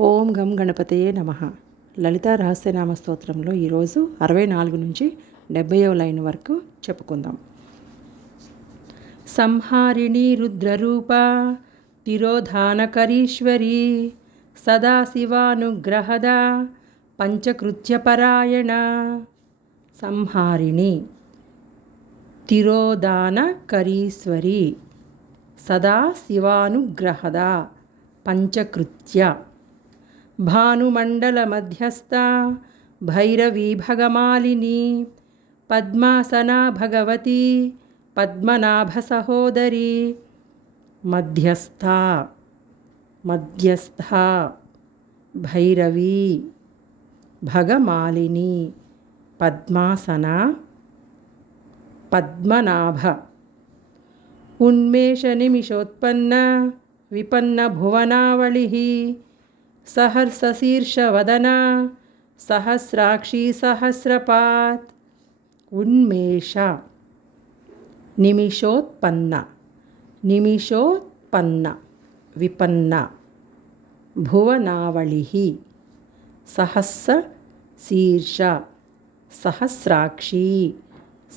ఓం గం గణపతయే నమ. లలిత రహస్యనామ స్తోత్రంలో ఈరోజు అరవై నాలుగు నుంచి డెబ్బైవ లైన్ వరకు చెప్పుకుందాం. సంహారిణి రుద్రరూప తిరోధానకరీశ్వరి సదాశివానుగ్రహద పంచకృత్యపరాయణ. సంహారిణి తిరోదానకరీశ్వరి సదాశివానుగ్రహద పంచకృత్య భానుమండలమధ్యస్థ భైరవీ భగమాలిని పద్మాసనా భగవతి పద్మనాభ సహోదరి మధ్యస్థ మధ్యస్థ భైరవీ భగమాలిని పద్మాసన పద్మనాభ ఉన్మేషనిమిషోత్పన్న విపన్న భువనావళి सहर्षशीर्षवदन सहस्राक्षी सहस्रपात् उन्मेष निमिषोत्पन्न निमिषोत्पन्न विपन्न भुवनावलिः सहस्रशीर्ष सहस्राक्षी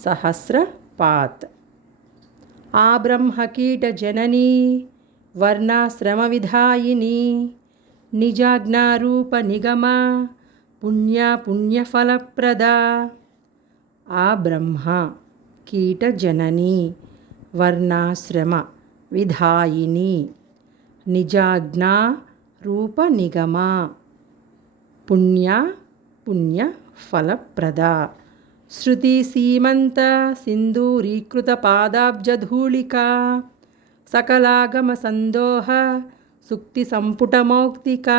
सहस्रपात् आब्रह्मकीटजननी वर्णाश्रमविधायिनी నిజాజ్ఞారూప నిగమ పుణ్య పుణ్యఫలప్రద ఆ బ్రహ్మ కీటజనని వర్ణాశ్రమ విధాయిని నిజాజ్ఞా రూప నిగమ పుణ్య పుణ్య ఫలప్రద శృతి సీమంత సింధూరీకృత పాదాబ్జధూళిక సకలాగమ సందోహ సుక్తి సంపుటమౌక్తిక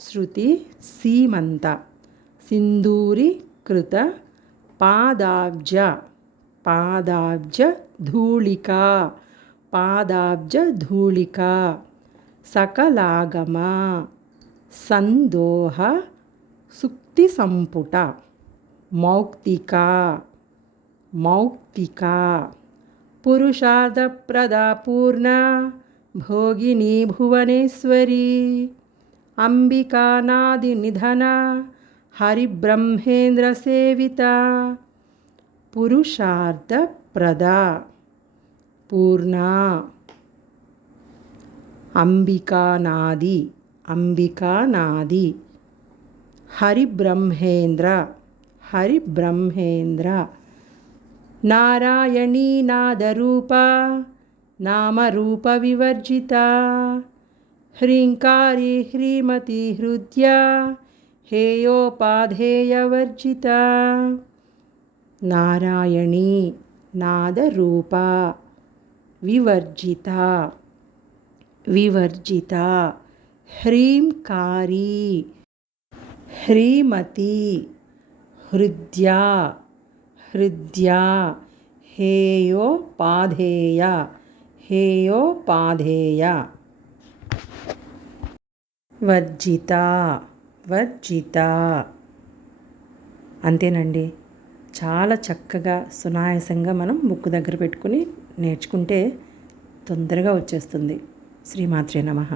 శృతి సీమంత సింధూరి కృత పాదాబ్జ పాదాబ్జ ధూళిక పాదాబ్జ ధూళిక సకలాగమ సందోహ సుక్తి సంపుట మౌక్తిక మౌక్తిక పురుషార్థప్రదాపూర్ణ భోగిని భువనేశ్వరి అంబికానాది నిధన హరిబ్రహ్మేంద్ర సేవిత పురుషార్థ ప్రద పూర్ణ అంబికానాది అంబికానాది హరిబ్రహ్మేంద్ర హరిబ్రహ్మేంద్ర నారాయణీ నాదరూప नामरूपविवर्जिता ह्रीङ्कारी ह्रीमती हृद्या हेयोपाधेयवर्जिता नारायणी नादरूपा विवर्जिता विवर्जिता ह्रीङ्कारी ह्रीमती हृद्या हृद्या हेयोपाधेया హేయోపాధేయ వర్జిత వర్జిత. అంతేనండి. చాలా చక్కగా సునాయాసంగా మనం బుక్ దగ్గర పెట్టుకుని నేర్చుకుంటే తొందరగా వచ్చేస్తుంది. శ్రీమాత్రే నమ.